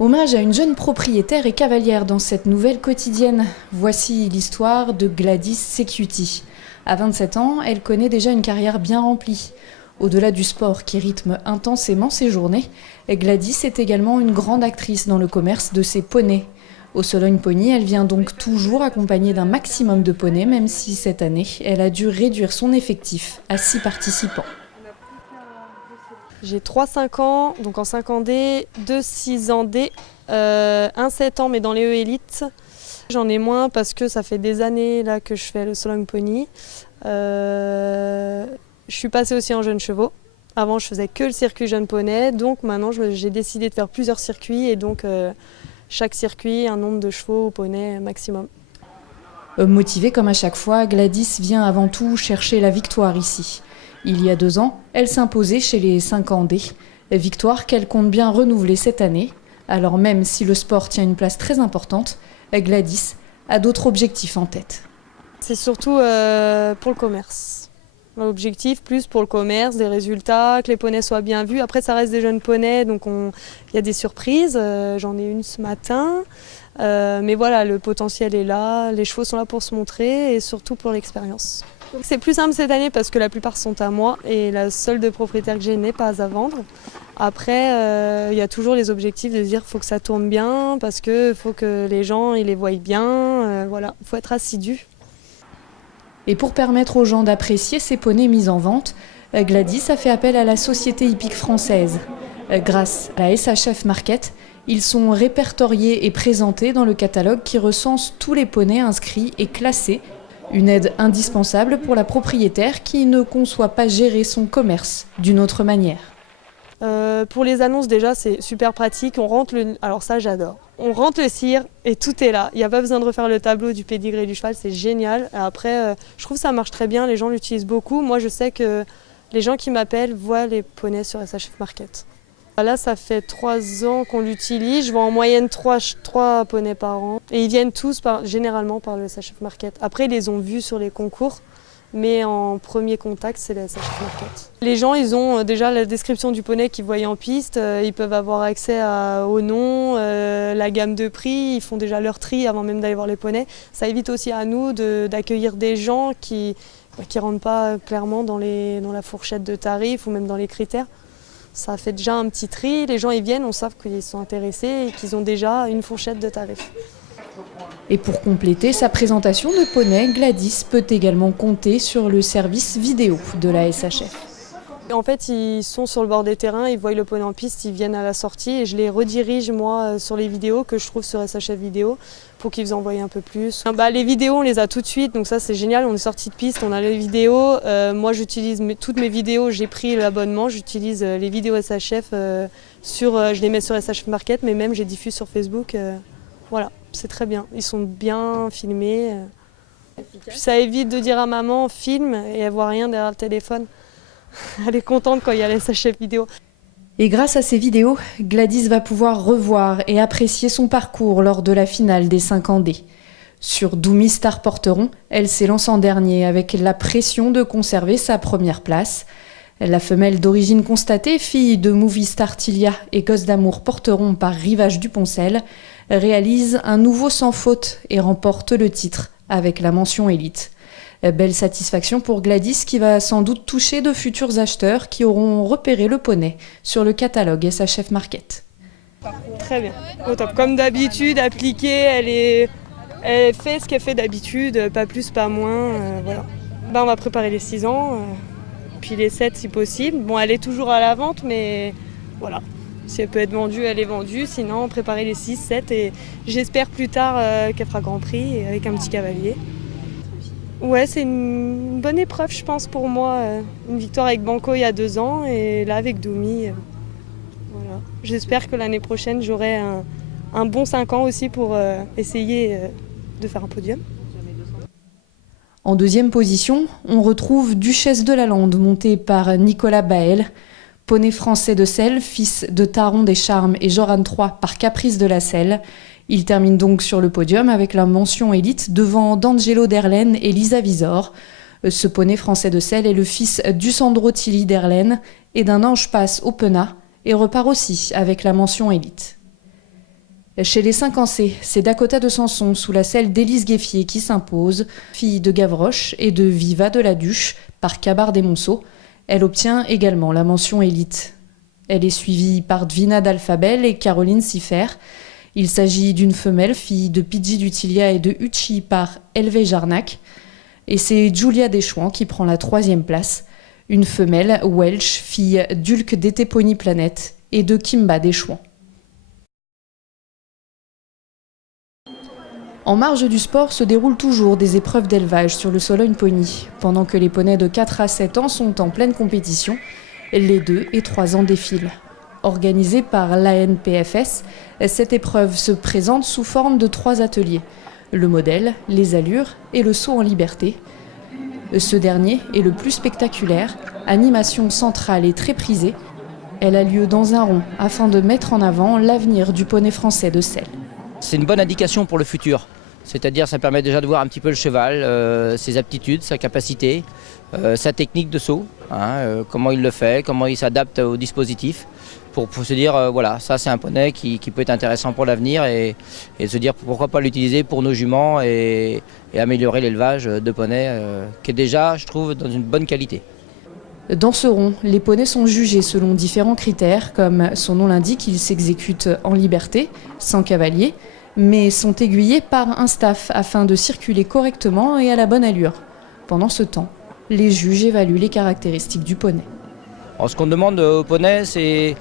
Hommage à une jeune propriétaire et cavalière dans cette nouvelle quotidienne. Voici l'histoire de Gladys Secchiuti. À 27 ans, elle connaît déjà une carrière bien remplie. Au-delà du sport qui rythme intensément ses journées, Gladys est également une grande actrice dans le commerce de ses poneys. Au Sologne Pony, elle vient donc toujours accompagnée d'un maximum de poneys, même si cette année, elle a dû réduire son effectif à 6 participants. J'ai 3 5 ans, donc en 5 ans D, 2 6 ans D, un 7 ans mais dans les E-élites. J'en ai moins parce que ça fait des années là, que je fais le Sologne Pony. Je suis passée aussi en jeunes chevaux. Avant je faisais que le circuit jeune poney, donc maintenant j'ai décidé de faire plusieurs circuits et donc chaque circuit un nombre de chevaux ou poneys maximum. Motivée comme à chaque fois, Gladys vient avant tout chercher la victoire ici. Il y a 2 ans, elle s'imposait chez les 5 ans D, victoire qu'elle compte bien renouveler cette année. Alors même si le sport tient une place très importante, Gladys a d'autres objectifs en tête. C'est surtout pour le commerce. L'objectif plus pour le commerce, des résultats, que les poneys soient bien vus. Après ça reste des jeunes poneys, donc il y a des surprises. J'en ai une ce matin. Mais voilà, le potentiel est là, les chevaux sont là pour se montrer et surtout pour l'expérience. C'est plus simple cette année parce que la plupart sont à moi et la seule de propriétaire que j'ai n'est pas à vendre. Après, il y a toujours les objectifs de dire qu'il faut que ça tourne bien parce qu'il faut que les gens ils les voient bien. Voilà, il faut être assidu. Et pour permettre aux gens d'apprécier ces poneys mis en vente, Gladys a fait appel à la Société hippique française. Grâce à la SHF Market, ils sont répertoriés et présentés dans le catalogue qui recense tous les poneys inscrits et classés. Une aide indispensable pour la propriétaire qui ne conçoit pas gérer son commerce d'une autre manière. Pour les annonces déjà c'est super pratique, alors ça j'adore. On rentre le cire et tout est là. Il n'y a pas besoin de refaire le tableau du pédigré du cheval, c'est génial. Après je trouve que ça marche très bien, les gens l'utilisent beaucoup. Moi je sais que les gens qui m'appellent voient les poneys sur SHF Market. Là ça fait 3 ans qu'on l'utilise, je vends en moyenne 3 poneys par an. Et ils viennent tous généralement par le SHF Market. Après ils les ont vus sur les concours. Mais en premier contact, c'est la SHF Market. Les gens, ils ont déjà la description du poney qu'ils voient en piste, ils peuvent avoir accès au nom, la gamme de prix, ils font déjà leur tri avant même d'aller voir les poneys. Ça évite aussi à nous d'accueillir des gens qui ne rentrent pas clairement dans la fourchette de tarifs ou même dans les critères. Ça fait déjà un petit tri, les gens ils viennent, on sait qu'ils sont intéressés et qu'ils ont déjà une fourchette de tarifs. Et pour compléter sa présentation de poney, Gladys peut également compter sur le service vidéo de la SHF. En fait, ils sont sur le bord des terrains, ils voient le poney en piste, ils viennent à la sortie et je les redirige moi sur les vidéos que je trouve sur SHF Vidéo pour qu'ils vous envoient un peu plus. Les vidéos, on les a tout de suite, donc ça c'est génial, on est sorti de piste, on a les vidéos. Moi j'utilise toutes mes vidéos, j'ai pris l'abonnement, j'utilise les vidéos SHF, je les mets sur SHF Market, mais même j'ai diffuse sur Facebook. Voilà, c'est très bien, ils sont bien filmés. Puis ça évite de dire à maman filme et elle voit rien derrière le téléphone. Elle est contente quand il y a les SHF vidéo. Et grâce à ces vidéos, Gladys va pouvoir revoir et apprécier son parcours lors de la finale des 5 ans D. Sur Doumi Star Porteron, elle s'élance en dernier avec la pression de conserver sa première place. La femelle d'origine constatée, fille de Movie Star Tilia et gosse d'amour Porteron par Rivage du Poncel, réalise un nouveau sans faute et remporte le titre avec la mention élite. Belle satisfaction pour Gladys qui va sans doute toucher de futurs acheteurs qui auront repéré le poney sur le catalogue SHF Market. Très bien, au top. Comme d'habitude, appliquée, elle fait ce qu'elle fait d'habitude, pas plus, pas moins. Voilà. On va préparer les 6 ans, puis les 7 si possible. Bon, elle est toujours à la vente, mais voilà. Si elle peut être vendue, elle est vendue. Sinon, préparer les 6, 7 et j'espère plus tard qu'elle fera Grand Prix avec un petit cavalier. Ouais, c'est une bonne épreuve, je pense, pour moi. Une victoire avec Banco il y a 2 ans et là avec Doumi. Voilà. J'espère que l'année prochaine, j'aurai un bon 5 ans aussi pour essayer de faire un podium. En deuxième position, on retrouve Duchesse de la Lande, montée par Nicolas Bael. Poney français de Selle, fils de Taron des Charmes et Joran III par Caprice de la Selle. Il termine donc sur le podium avec la mention élite devant D'Angelo d'Erlaine et Lisa Visor. Ce poney français de Selle est le fils du Sandro Tilly d'Erlaine et d'un Ange Passe au Penat et repart aussi avec la mention élite. Chez les 5 ans C, c'est Dakota de Sanson sous la selle d'Élise Gueffier qui s'impose, fille de Gavroche et de Viva de la Duche par Cabar des Monceaux. Elle obtient également la mention élite. Elle est suivie par Dvina d'Alphabel et Caroline Siffer. Il s'agit d'une femelle, fille de Pidgey d'Utilia et de Uchi par Elvé Jarnac. Et c'est Julia Deschouans qui prend la 3e place. Une femelle, Welsh, fille d'Ulk d'Ete Pony Planet et de Kimba Deschouans. En marge du sport se déroulent toujours des épreuves d'élevage sur le Sologne Pony. Pendant que les poneys de 4 à 7 ans sont en pleine compétition, les 2 et 3 ans défilent. Organisée par l'ANPFS, cette épreuve se présente sous forme de 3 ateliers. Le modèle, les allures et le saut en liberté. Ce dernier est le plus spectaculaire, animation centrale et très prisée. Elle a lieu dans un rond afin de mettre en avant l'avenir du poney français de selle. C'est une bonne indication pour le futur, c'est-à-dire ça permet déjà de voir un petit peu le cheval, ses aptitudes, sa capacité, sa technique de saut, comment il le fait, comment il s'adapte au dispositif, pour se dire voilà, ça c'est un poney qui peut être intéressant pour l'avenir et se dire pourquoi pas l'utiliser pour nos juments et améliorer l'élevage de poneys qui est déjà, je trouve, dans une bonne qualité. Dans ce rond, les poneys sont jugés selon différents critères, comme son nom l'indique, ils s'exécutent en liberté, sans cavalier, mais sont aiguillés par un staff afin de circuler correctement et à la bonne allure. Pendant ce temps, les juges évaluent les caractéristiques du poney. Alors, ce qu'on demande aux poneys, c'est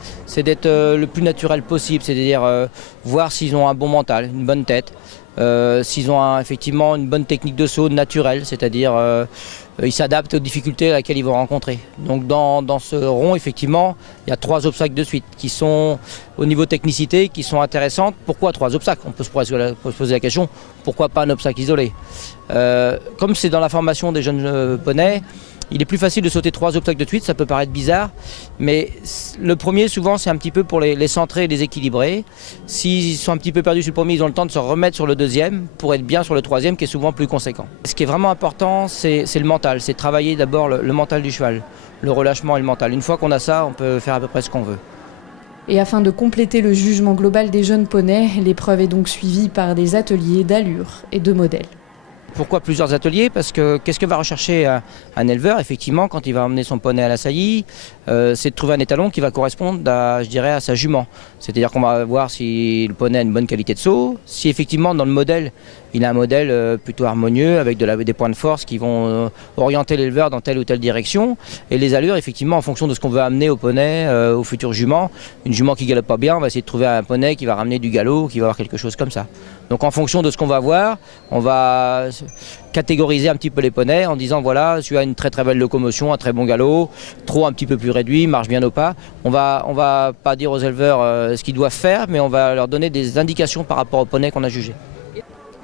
d'être le plus naturel possible, c'est-à-dire voir s'ils ont un bon mental, une bonne tête, s'ils ont effectivement une bonne technique de saut naturelle, c'est-à-dire ils s'adaptent aux difficultés à laquelles ils vont rencontrer. Donc dans ce rond, effectivement, il y a 3 obstacles de suite qui sont au niveau technicité, qui sont intéressantes. Pourquoi 3 obstacles? On peut se poser la question, pourquoi pas un obstacle isolé? Comme c'est dans la formation des jeunes poneys, il est plus facile de sauter 3 obstacles de suite, ça peut paraître bizarre, mais le premier souvent c'est un petit peu pour les centrer et les équilibrer. S'ils sont un petit peu perdus sur le premier, ils ont le temps de se remettre sur le deuxième pour être bien sur le troisième qui est souvent plus conséquent. Ce qui est vraiment important, c'est le mental, c'est travailler d'abord le mental du cheval, le relâchement et le mental. Une fois qu'on a ça, on peut faire à peu près ce qu'on veut. Et afin de compléter le jugement global des jeunes poneys, l'épreuve est donc suivie par des ateliers d'allure et de modèles. Pourquoi plusieurs ateliers? Parce que qu'est-ce que va rechercher un éleveur, effectivement, quand il va emmener son poney à la saillie? C'est de trouver un étalon qui va correspondre à, je dirais, à sa jument. C'est-à-dire qu'on va voir si le poney a une bonne qualité de saut, si effectivement dans le modèle, il a un modèle plutôt harmonieux avec des points de force qui vont orienter l'éleveur dans telle ou telle direction. Et les allures, effectivement, en fonction de ce qu'on veut amener au poney, au futur jument. Une jument qui galope pas bien, on va essayer de trouver un poney qui va ramener du galop, qui va avoir quelque chose comme ça. Donc en fonction de ce qu'on va voir, on va catégoriser un petit peu les poneys en disant voilà, celui-là a une très très belle locomotion, un très bon galop, trop un petit peu plus réduit, marche bien au pas. On va pas dire aux éleveurs ce qu'ils doivent faire, mais on va leur donner des indications par rapport aux poneys qu'on a jugés.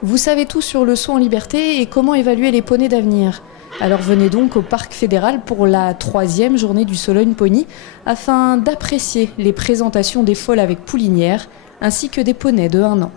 Vous savez tout sur le saut en liberté et comment évaluer les poneys d'avenir. Alors venez donc au Parc Fédéral pour la 3e journée du Sologne Pony afin d'apprécier les présentations des foals avec poulinière ainsi que des poneys de 1 an.